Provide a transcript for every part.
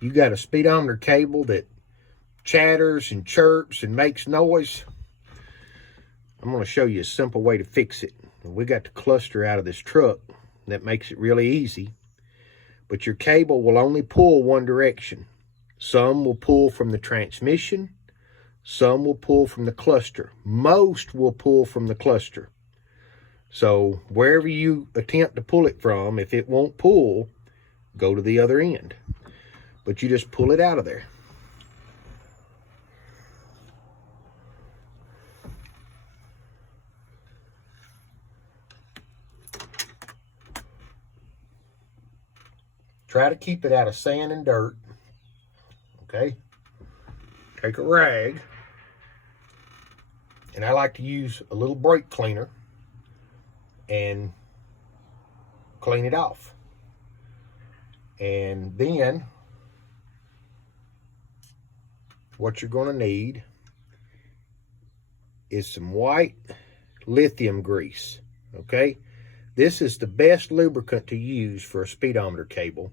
you got a speedometer cable that chatters and chirps and makes noise, I'm going to show you a simple way to fix it. We got the cluster out of this truck. That makes it really easy. But your cable will only pull one direction. Some will pull from the transmission. Some will pull from the cluster. Most will pull from the cluster. So wherever you attempt to pull it from, if it won't pull, go to the other end. But you just pull it out of there. Try to keep it out of sand and dirt. Okay? Take a rag. And I like to use a little brake cleaner and clean it off. And then what you're going to need is some white lithium grease. Okay? This is the best lubricant to use for a speedometer cable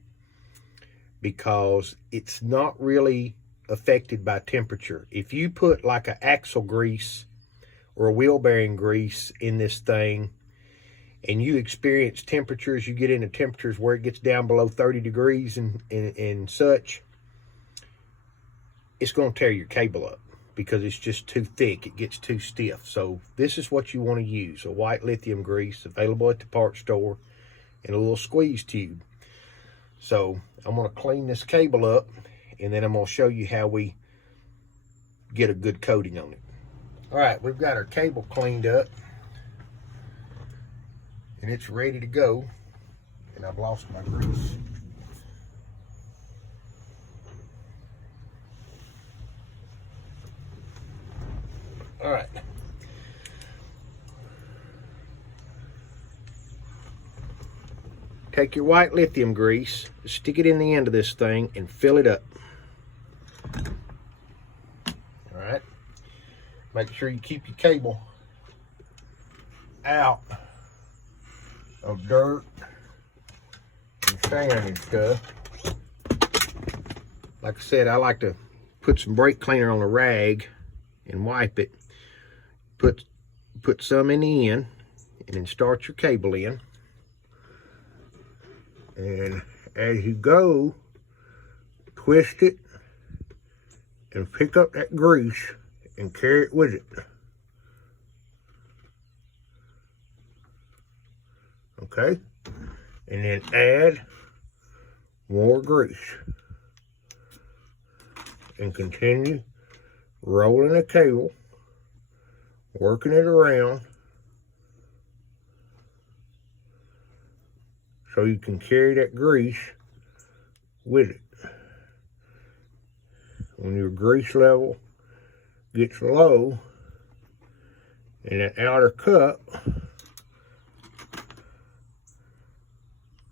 because it's not really affected by temperature. If you put like an axle grease or a wheel bearing grease in this thing and you experience temperatures, you get into temperatures where it gets down below 30 degrees and such, it's going to tear your cable up because it's just too thick. It gets too stiff. So this is what you want to use, a white lithium grease available at the parts store in a little squeeze tube. So I'm going to clean this cable up and then I'm going to show you how we get a good coating on it. All right, we've got our cable cleaned up and it's ready to go. And I've lost my grease. All right. Take your white lithium grease, stick it in the end of this thing, and fill it up. All right. Make sure you keep your cable out of dirt and sand and stuff. Like I said, I like to put some brake cleaner on a rag and wipe it. Put some in the end, and then start your cable in. And as you go, twist it and pick up that grease and carry it with it. Okay? And then add more grease. And continue rolling the cable, working it around so you can carry that grease with it. When your grease level gets low in that outer cup,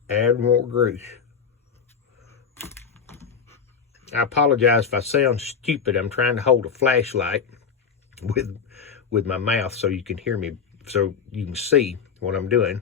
add more grease. I apologize if I sound stupid. I'm trying to hold a flashlight with my mouth so you can hear me, so you can see what I'm doing.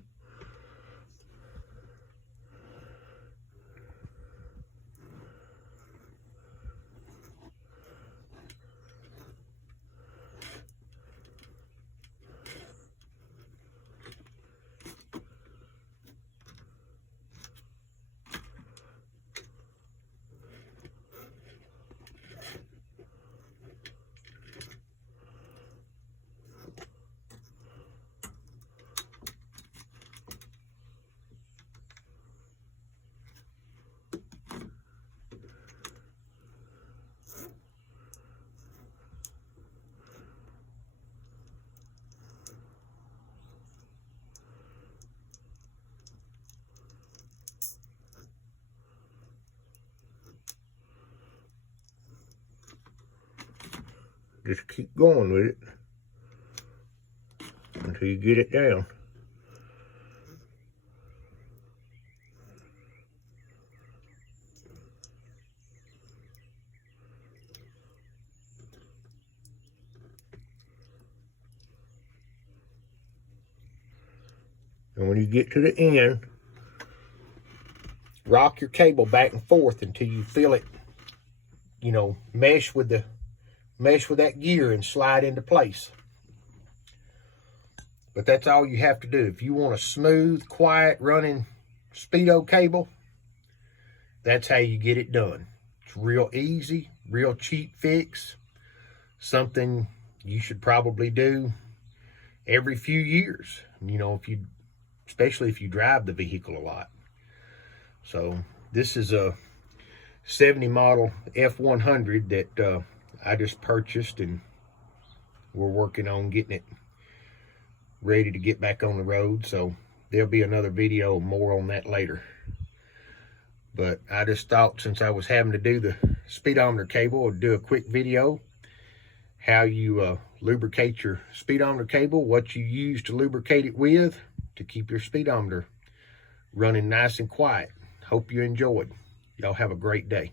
Just keep going with it until you get it down. And when you get to the end, rock your cable back and forth until you feel it you know, mesh with that gear and slide into place. But that's all you have to do. If you want a smooth, quiet running Speedo cable, that's how you get it done. It's real easy, real cheap fix. Something you should probably do every few years, you know, especially if you drive the vehicle a lot. So this is a 70 model F100 that I just purchased, and we're working on getting it ready to get back on the road. So there'll be another video more on that later. But I just thought, since I was having to do the speedometer cable, I'd do a quick video how you lubricate your speedometer cable, what you use to lubricate it with to keep your speedometer running nice and quiet. Hope you enjoyed. Y'all have a great day.